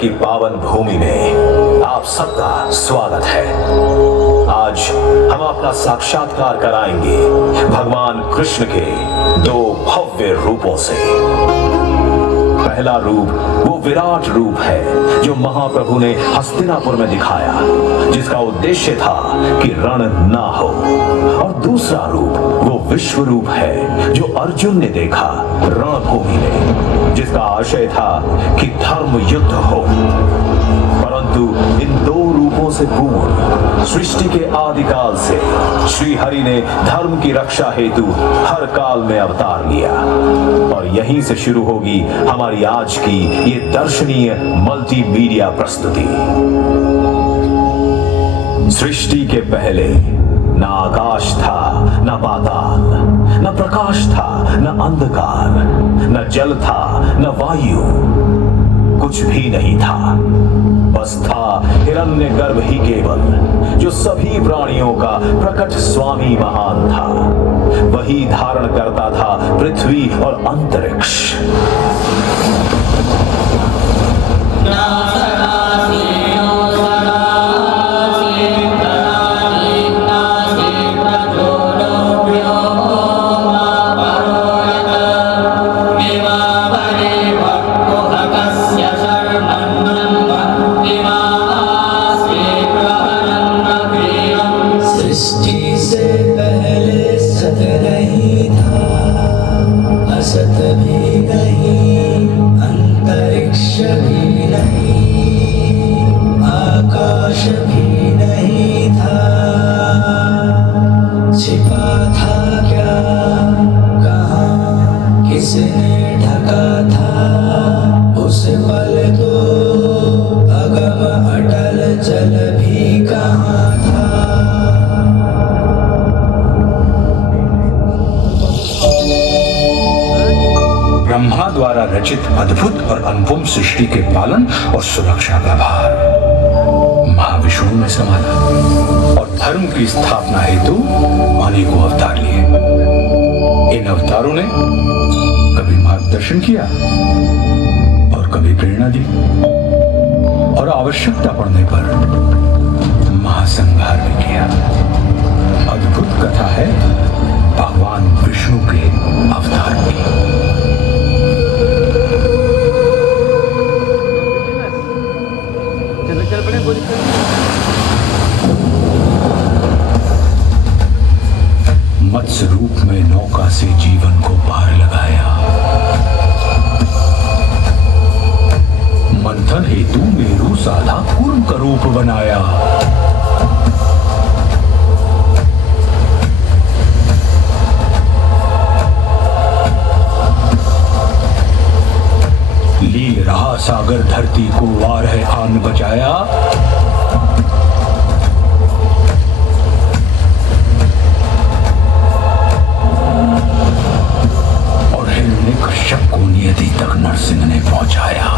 की पावन भूमि में आप सबका स्वागत है। आज हम अपना साक्षात्कार कराएंगे भगवान कृष्ण के दो भव्य रूपों से। पहला रूप वो विराट रूप है जो महाप्रभु ने हस्तिनापुर में दिखाया, जिसका उद्देश्य था कि रण ना हो। और दूसरा रूप वो विश्व रूप है जो अर्जुन ने देखा रणभूमि में, जिसका आशय था कि धर्म युद्ध हो। परंतु इन दो रूपों से पूर्ण सृष्टि के आदिकाल से श्री हरि ने धर्म की रक्षा हेतु हर काल में अवतार लिया। और यहीं से शुरू होगी हमारी आज की ये दर्शनीय मल्टीमीडिया प्रस्तुति। सृष्टि के पहले न आकाश था, न पाताल, न प्रकाश था, न अंधकार, न जल था, न वायु, कुछ भी नहीं था। बस था हिरण्यगर्भ ही केवल, जो सभी प्राणियों का प्रकट स्वामी महान था। वही धारण करता था पृथ्वी और अंतरिक्ष। ब्रह्मा द्वारा रचित अद्भुत और अनुपम सृष्टि के पालन और सुरक्षा का भार महाविष्णु ने संभाला और धर्म की स्थापना हेतु अनेकों अवतार लिए। इन अवतारों ने कभी मार्गदर्शन किया और कभी प्रेरणा दी, और आवश्यकता पड़ने पर महासंहार भी किया। अद्भुत कथा है भगवान विष्णु के अवतार की। मत्स्य रूप में नौका से जीवन को पार लगाया। मंथन हेतु मेरु साधा कूर्म का रूप बनाया। लील रहा सागर धरती को वार है आन बचाया। और हिरण्यकश्यप को नियति तक नरसिंह ने पहुंचाया।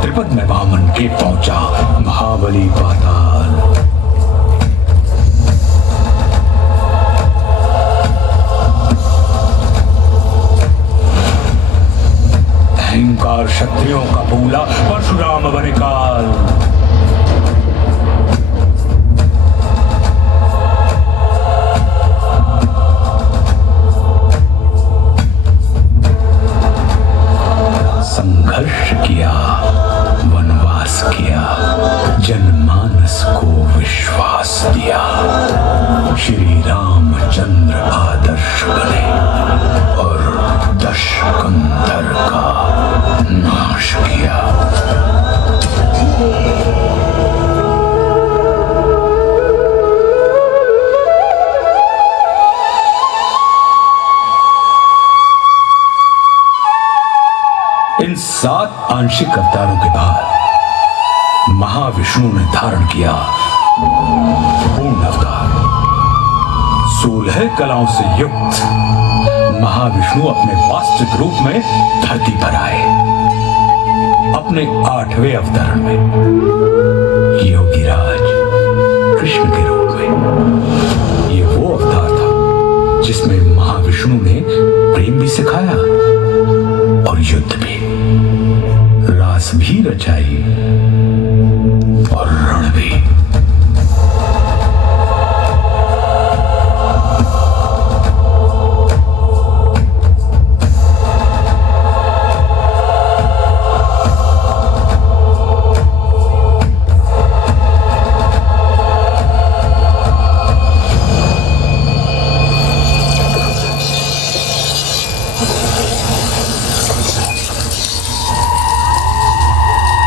त्रिपद में वामन के पहुंचा महाबली पाताल। अहंकार क्षत्रियों का भूला परशुराम बने काल। संघर्ष किया, वनवास किया, जनमानस को विश्वास दिया। श्री रामचंद्र आदर्श बने और दशकंधर का नाश किया। इन 7 आंशिक अवतारों के बाद महाविष्णु ने धारण किया पूर्ण अवतार। 16 कलाओं से युक्त महाविष्णु अपने वास्तविक रूप में धरती पर आए। अपने 8वें अवतरण में योगीराज कृष्ण के रूप में। ये वो अवतार था जिसमें महाविष्णु विष्णु ने प्रेम भी सिखाया और युद्ध भी, रास भी रचाई और रण भी।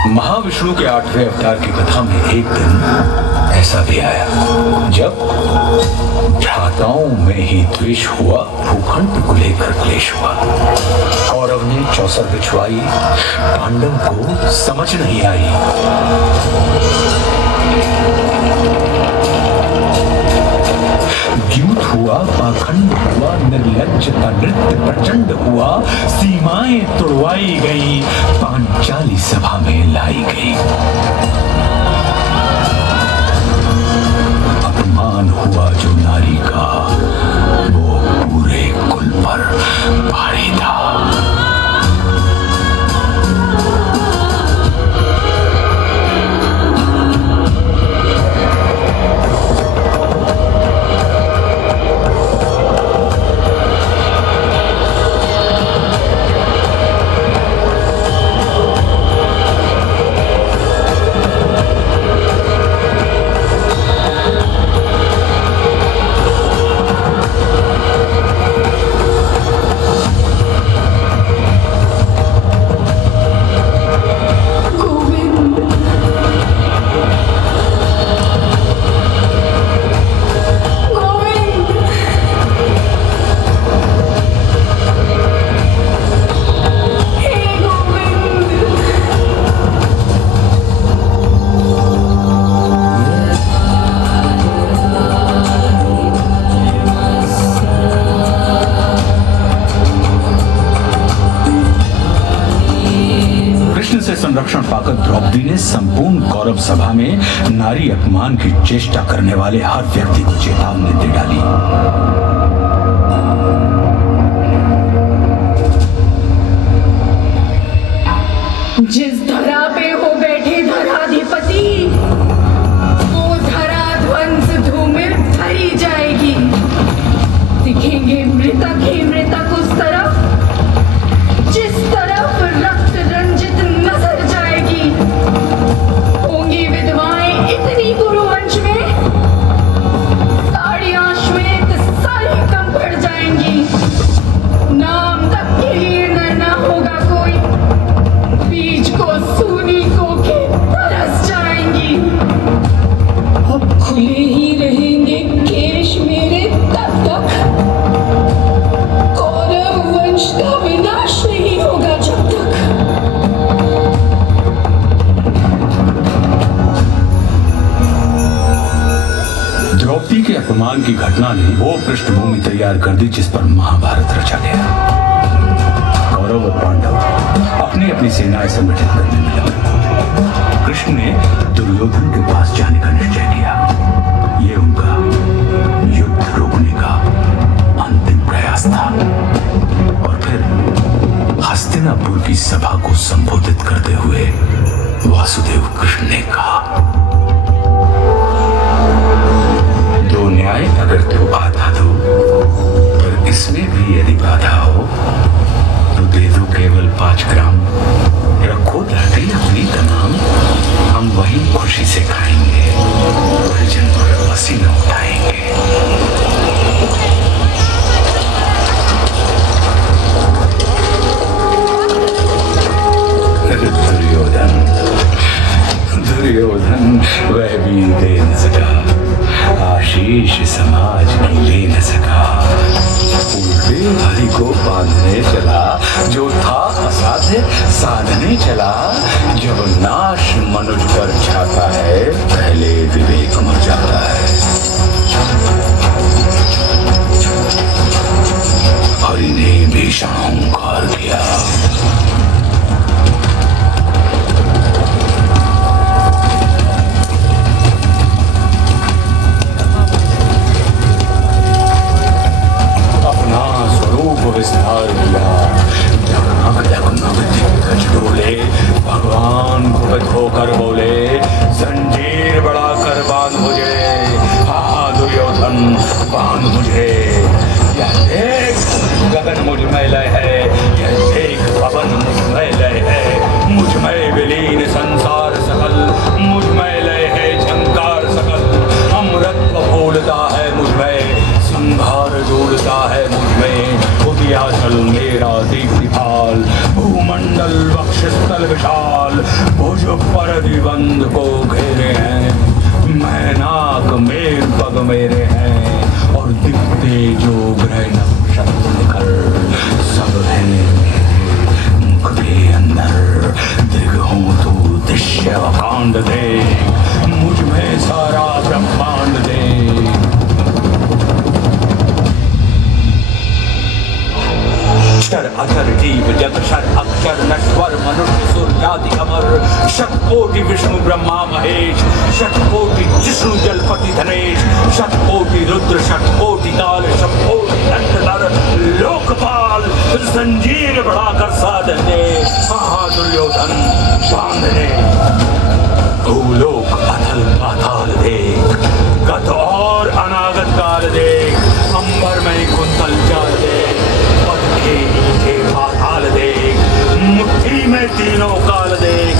महाविष्णु के 8वें अवतार की कथा में एक दिन ऐसा भी आया जब भ्राताओं में ही द्वेष हुआ, भूखंड को लेकर क्लेश हुआ। कौरव ने चौसर बिछवाई, पांडव को समझ नहीं आई। द्यूत हुआ, पाखंड हुआ, निर्लज्जता नृत्य प्रचंड हुआ, सीमाएं तोड़वाई गई, पांचाली सभा में लाई गई। अपमान हुआ जो नारी का, वो पूरे कुल पर भारी था। संरक्षण पाकर द्रौपदी ने संपूर्ण कौरव सभा में नारी अपमान की चेष्टा करने वाले हर व्यक्ति को चेतावनी दे डाली। जिस धरा पे हो बैठे धराधिपति, वो धरा ध्वंस धूमिल भरी जाएगी। दिखेंगे मृतक ही मृतक उस तरफ जिस तरफ रक्त रंजित नजर जाएगी। होंगी विधवाएं इतनी गुरुवंश में, साड़ियां श्वेत सारी कम पड़ जाएंगी। नाम तक के लिए न होगा कोई, बीज को सूनी को के तरस जाएंगी। अब खुले ही रहेंगे केश मेरे तब तक, कौरव वंश का विनाश नहीं होगा जब तक। द्रौपदी के अपमान की घटना ने वो पृष्ठभूमि तैयार कर दी जिस पर महाभारत रचा गया। कौरव और पांडव अपनी अपनी सेनाएं संगठित करने में लगे। कृष्ण ने दुर्योधन के पास जाने का निश्चय किया। ये उनका युद्ध रोकने का अंतिम प्रयास था। और फिर हस्तिनापुर की सभा को संबोधित करते हुए वासुदेव कृष्ण ने कहा, दो न्याय अगर तू आता दो, पर इसमें भी यदि बाधा हो तो दे दो केवल 5 ग्राम। रखो धरती अपनी तमाम, हम वही खुशी से खाएंगे, भजन पर पसीना उठाएंगे। दुर्योधन वह भी दे न सका, आशीष समाज की ले न सका। उल्टे हरि को बांधने चला, जो था असाध्य साधने चला। जब नाश मनुज पर छाता है, पहले विवेक मर जाता है। हरि ने भीषण हुंकार किया, अपना वो जो परदिबंध को घेरे हैं, मैनाक मेर पग मेरे हैं, और दिखते जो ग्रह नक्षत्र निकल सब हैं मुख के अंदर। दृग हूँ तो दृश्य कांड दे, मुझ में सारा ब्रह्मांड दे। क्षर अक्षर जीव जग क्षर अक्षर नश्वर मनुष्य सूर्यादि अमर, शतकोटि विष्णु ब्रह्मा महेश, शतकोटि जिष्णु जलपति धनेश, शतकोटि रुद्र शतकोटि काल, शतकोटि दंडधर लोकपाल, संजीर बढ़ाकर साधन दे दुर्योधन बांधने। भूलोक अथल पाताल देख, गत और अनागत काल देख, अंबर में कुंतल जाल देख, पद के नीचे पाताल देख, मुट्ठी में तीनों काल देख,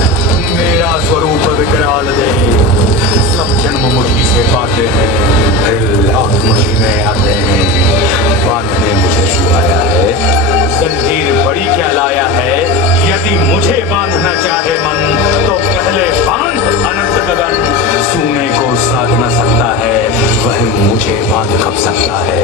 मेरा स्वरूप विकराल देख। सब जन्म मुझी से पाते हैं, फिर लौट मुझी में आते हैं। बांधने मुझे सुहाया है, जंजीर बड़ी क्या लाया है। यदि मुझे बांधना चाहे मन, तो पहले बांध अनंत गगन। सोने को साध न सकता है, वह मुझे बांध कब सकता है।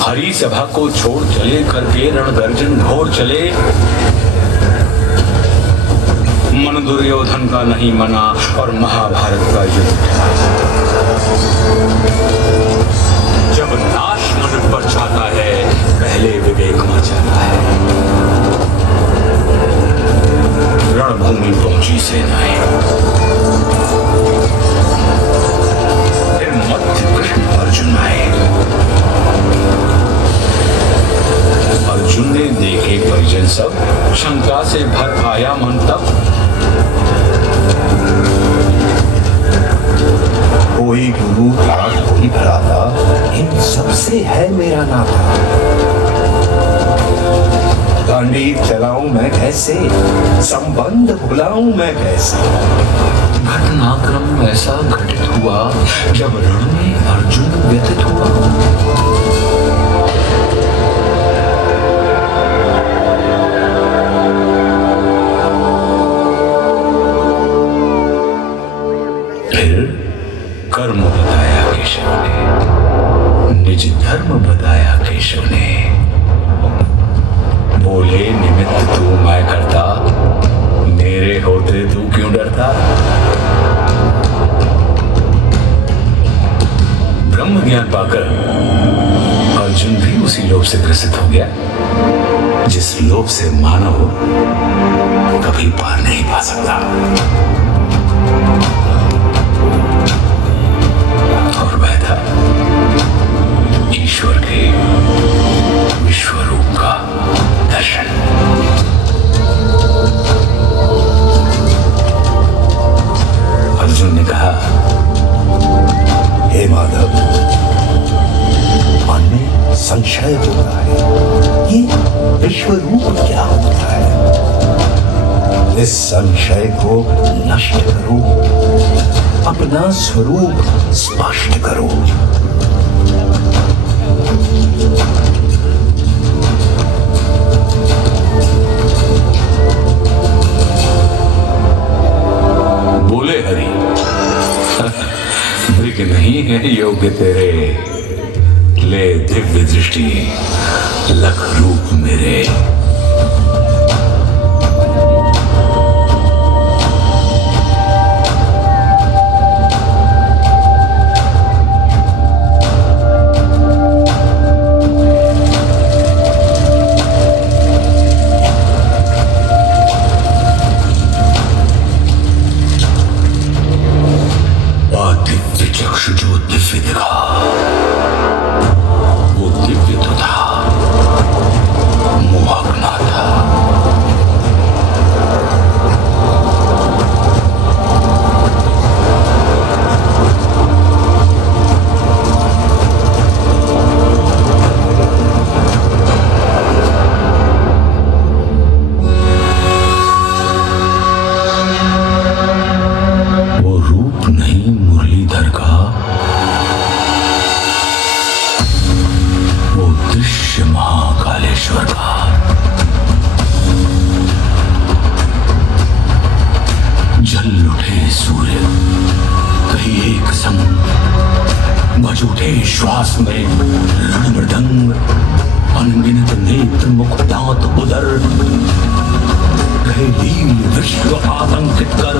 हरी सभा को छोड़ चले करके रणगर्जन घोर चले। मन दुर्योधन का नहीं मना और महाभारत का युद्ध। जब नाश मन पर छाता है, पहले विवेक मचाता है। रणभूमि पहुंची सेनाएं, फिर मध्य कृष्ण अर्जुन आए। अर्जुन ने देखे परिजन सब, शंका से भर आया मन तब। कोई गुरु था कोई भ्राता, इन सबसे है मेरा नाता। गांडीव चलाऊं मैं कैसे, संबंध भुलाऊं मैं कैसे। घटनाक्रम ऐसा घटित हुआ, जब रण में अर्जुन व्यथित हुआ। कर्म बताया केशव ने, निज धर्म बताया केशव ने। बोले निमित्त तू मैं करता, मेरे होते तू क्यों डरता। ब्रह्म ज्ञान पाकर अर्जुन भी उसी लोभ से ग्रसित हो गया, जिस लोभ से मानव कभी पार नहीं पा सकता। और वह था ईश्वर के विश्वरूप का दर्शन। अर्जुन ने कहा, हे माधव, मन में संशय होता है, ये विश्वरूप क्या होता है। इस संशय को नष्ट करो, अपना स्वरूप स्पष्ट करो। बोले हरि, मृग नहीं है योग्य तेरे, ले दिव्य दृष्टि लख रूप मेरे। वो दिव्य तो था, मोहक आज उठे श्वास में रण मृदंग, अनगिनत नेत्र मुख दांत उदर, कहे लील विश्व आतंकित कर।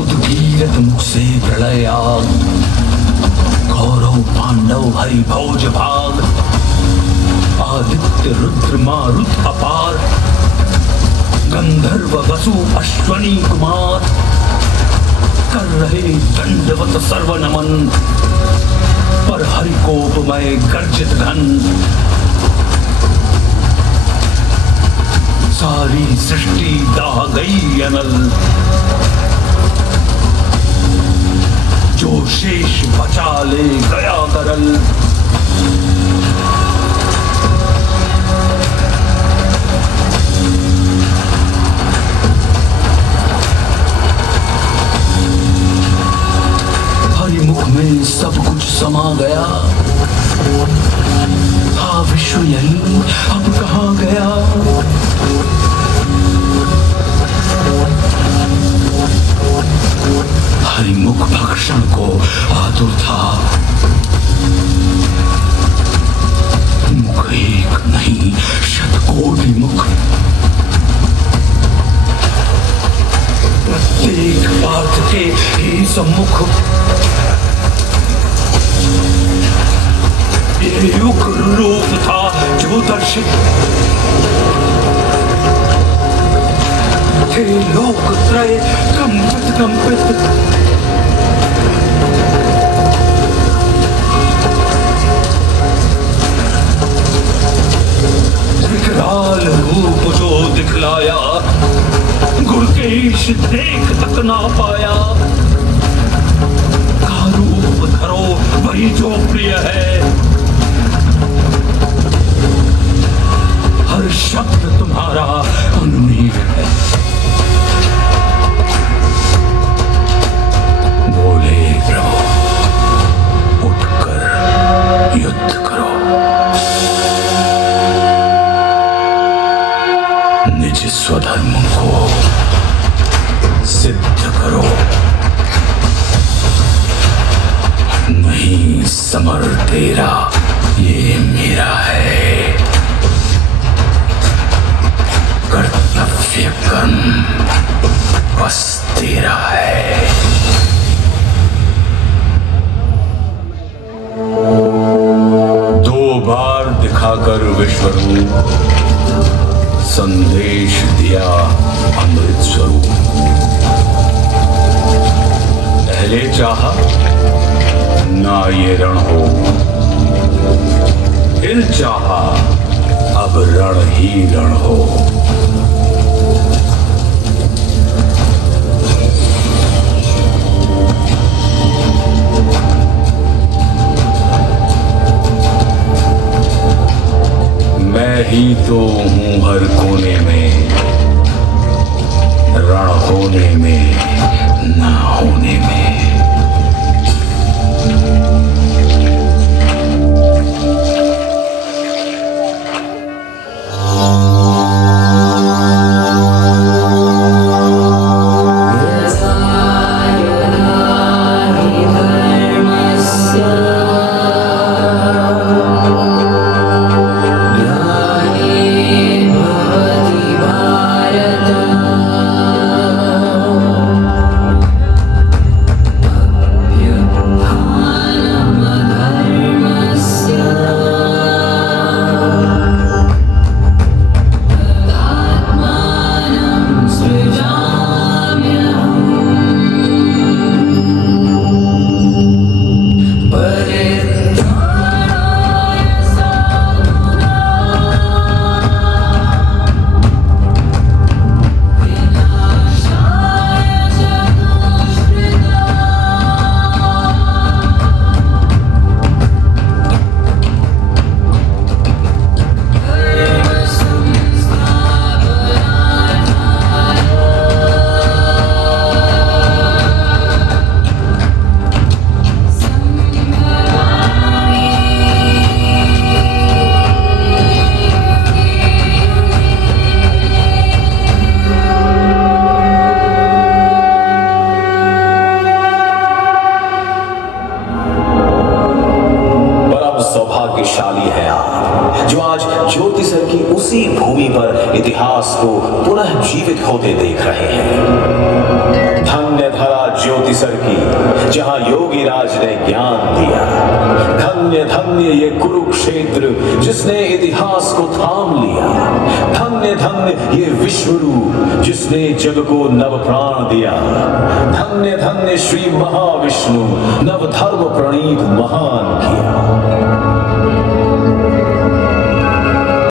उद्गीरत मुख से प्रलय आग, कौरव पांडव हरि भोज भाग, आदित्य रुद्र मारुत अपार, गंधर्व वसु अश्वनी कुमार, कर रहे दंडवत सर्व नमन, पर हरि कोपमय गर्जित घन। सारी सृष्टि दाह गई अनल, जो शेष बचा ले गया करल। हरि मुख में सब कुछ समा गया, था विश्व यही अब कहाँ गया। हरिमुख भक्षण को आतुर था, मुख एक नहीं शतकोटि मुख, प्रत्येक पार्थ के ही सम्मुख। ये उग्र रूप था जो दर्शित, थे लोक त्रय कंपित कंपित। विकराल रूप जो दिखलाया, गुरकेश देख तक ना पाया। का रूप धरो वही जो प्रिय है, हर शब्द तुम्हारा अनुनीत है। बोले प्रभु उठकर युद्ध करो, निज स्वधर्म को सिद्ध करो। नहीं समर तेरा ये मेरा है, कर्तव्य कर्म बस तेरा है। दो बार दिखाकर विश्वरूप, संदेश दिया अमृत स्वरूप। पहले चाहा ना ये रण हो, फिर चाहा अब रण ही रण हो। मैं ही तो हूं हर कोने में, रण होने में ना होने में। पुनः जीवित होते देख रहे हैं। धन्य धरा ज्योतिसर की जहां योगी राज ने ज्ञान दिया। धन्य धन्य ये कुरुक्षेत्र जिसने इतिहास को थाम लिया। धन्य धन्य ये विश्वरूप जिसने जग को नव प्राण दिया। धन्य धन्य श्री महाविष्णु नव धर्म प्रणीत महान किया।